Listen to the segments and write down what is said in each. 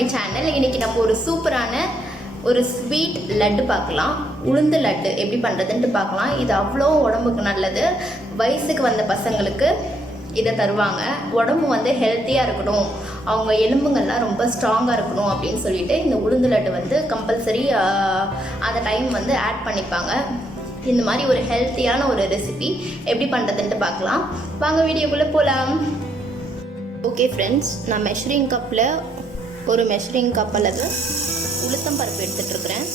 My channel. இன்னைக்கு நம்ம ஒரு சூப்பரான ஒரு ஸ்வீட் லட்டு பார்க்கலாம். உளுந்து லட்டு எப்படி பண்ணுறதுன்ட்டு பார்க்கலாம். இது அவ்வளோ உடம்புக்கு நல்லது. வயசுக்கு வந்த பசங்களுக்கு இதை தருவாங்க. உடம்பு வந்து ஹெல்த்தியாக இருக்கணும், அவங்க எலும்புங்கள்லாம் ரொம்ப ஸ்ட்ராங்காக இருக்கணும் அப்படின்னு சொல்லிட்டு இந்த உளுந்து லட்டு வந்து கம்பல்சரி அந்த டைம் வந்து ஆட் பண்ணிப்பாங்க. இந்த மாதிரி ஒரு ஹெல்த்தியான ஒரு ரெசிபி எப்படி பண்ணுறதுன்ட்டு பார்க்கலாம். வாங்க வீடியோக்குள்ளே போகலாம். ஓகே ஃப்ரெண்ட்ஸ், நான் மெஷரிங் கப்பில் ஒரு மெஷரிங் கப் அளவு உளுத்தம் பருப்பு எடுத்துகிட்ருக்குறேன்.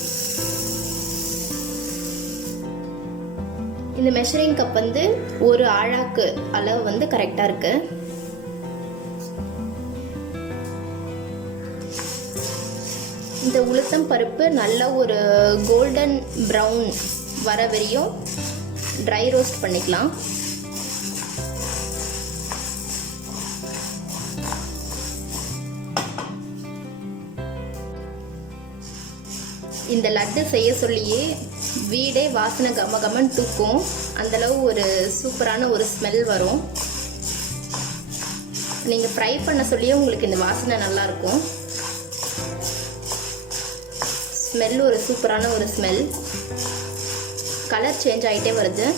இந்த மெஷரிங் கப் வந்து ஒரு ஆழாக்கு அளவு வந்து கரெக்டாக இருக்கு. இந்த உளுத்தம் பருப்பு நல்ல ஒரு கோல்டன் ப்ரௌன் வர வரையும் ட்ரை ரோஸ்ட் பண்ணிக்கலாம். இந்த லட்டு செய்ய சொல்லியே வீடே வாசனை கம கமன்னு தூக்கும். அந்தளவு ஒரு சூப்பரான ஒரு ஸ்மெல் வரும். நீங்கள் ஃப்ரை பண்ண சொல்லியே உங்களுக்கு இந்த வாசனை நல்லாயிருக்கும். ஸ்மெல் ஒரு சூப்பரான ஒரு ஸ்மெல். கலர் சேஞ்ச் ஆகிட்டே வருது.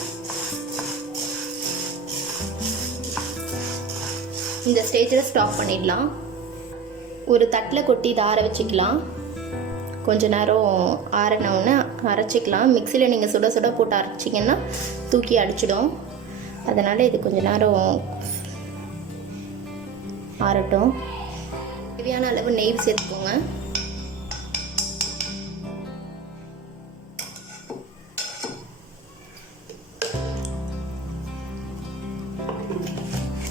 இந்த ஸ்டேஜில் ஸ்டாப் பண்ணிடலாம். ஒரு தட்டில் கொட்டி இதை ஆற வச்சுக்கலாம். கொஞ்ச நேரம் ஆறினவுன்னு அரைச்சிக்கலாம். மிக்சியில் நீங்கள் சுட சுட போட்டு அரைச்சிங்கன்னா தூக்கி அடிச்சிடும். அதனால் இது கொஞ்ச நேரம் ஆறட்டும். தேவையான அளவு நெய் சேர்த்துக்கோங்க.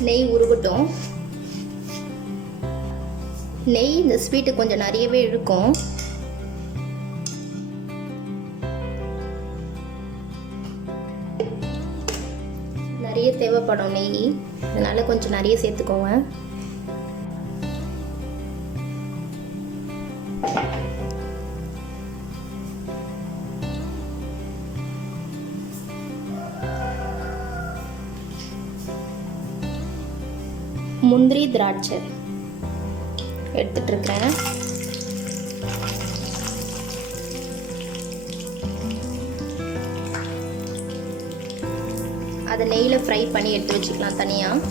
நெய் உருகட்டும். நெய் இந்த ஸ்வீட்டு கொஞ்சம் நிறையவே இழுக்கும். நிறைய தேவைப்படும் நெய், அதனால கொஞ்சம் நிறைய சேர்த்துக்கோங்க. முந்திரி திராட்சை எடுத்துட்டு இருக்கிறேன். அதை நெய்யில் ஃப்ரை பண்ணி எடுத்து வச்சுக்கலாம் தனியாக.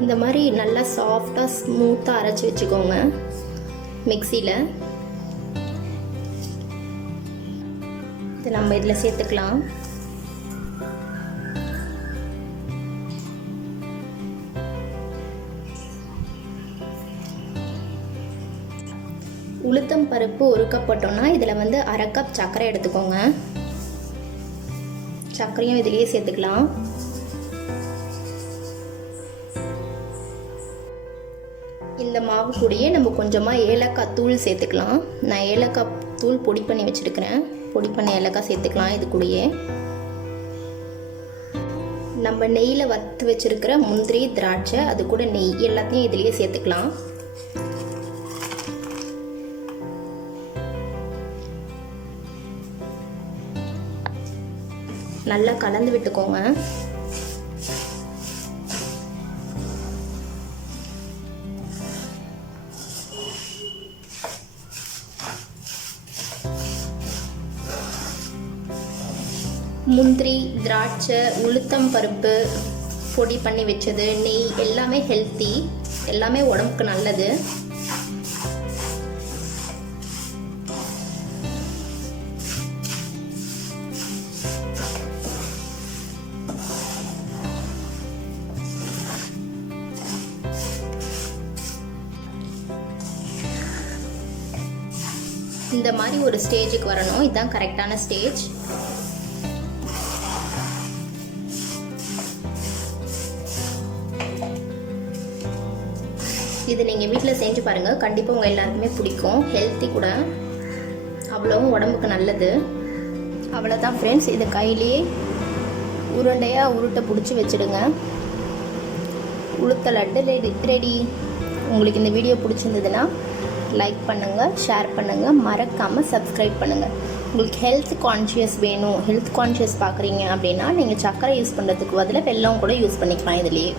இந்த மாதிரி நல்லா சாஃப்டாக ஸ்மூத்தாக அரைச்சி வச்சுக்கோங்க மிக்சியில். இதை நம்ம இதில் சேர்த்துக்கலாம். உளுத்தம் பருப்பு ஒரு கப் போட்டோம்னா இதில் வந்து அரை கப் சர்க்கரை எடுத்துக்கோங்க. சர்க்கரையும் இதிலேயே சேர்த்துக்கலாம். இந்த மாவு கூடயே நம்ம கொஞ்சமாக ஏலக்காய் தூள் சேர்த்துக்கலாம். நான் ஏலக்காய் தூள் பொடி பண்ணி வச்சுருக்கிறேன். பொடி பண்ணி ஏலக்காய் சேர்த்துக்கலாம் இது கூடயே. நம்ம நெய்யில் வறுத்து வச்சுருக்கிற முந்திரி திராட்சை அது கூட நெய் எல்லாத்தையும் இதிலேயே சேர்த்துக்கலாம். நல்லா கலந்து விட்டுக்கோங்க. முந்திரி திராட்சை உளுத்தம் பருப்பு பொடி பண்ணி வச்சது நெய் எல்லாமே ஹெல்த்தி, எல்லாமே உடம்புக்கு நல்லது. இந்த மாதிரி ஒரு ஸ்டேஜுக்கு வரணும். இதுதான் கரெக்டான ஸ்டேஜ். இது நீங்கள் வீட்டில் செஞ்சு பாருங்கள். கண்டிப்பாக உங்கள் எல்லாருக்குமே பிடிக்கும். ஹெல்த்தி கூட, அவ்வளோவும் உடம்புக்கு நல்லது. அவ்வளோதான் ஃப்ரெண்ட்ஸ். இது கையிலேயே உருண்டையாக உருட்டை பிடிச்சி வச்சுடுங்க. உளுத்த லட்டு ரெடி. உங்களுக்கு இந்த வீடியோ பிடிச்சிருந்ததுன்னா லைக் பண்ணுங்கள், ஷேர் பண்ணுங்கள், மறக்காமல் சப்ஸ்கிரைப் பண்ணுங்கள். உங்களுக்கு ஹெல்த் கான்ஷியஸ் வேணும், ஹெல்த் கான்ஷியஸ் பார்க்குறீங்க அப்படின்னா நீங்கள் சர்க்கரை யூஸ் பண்ணுறதுக்கு பதிலாக வெல்லம் கூட யூஸ் பண்ணிக்கலாம் இதுலேயே.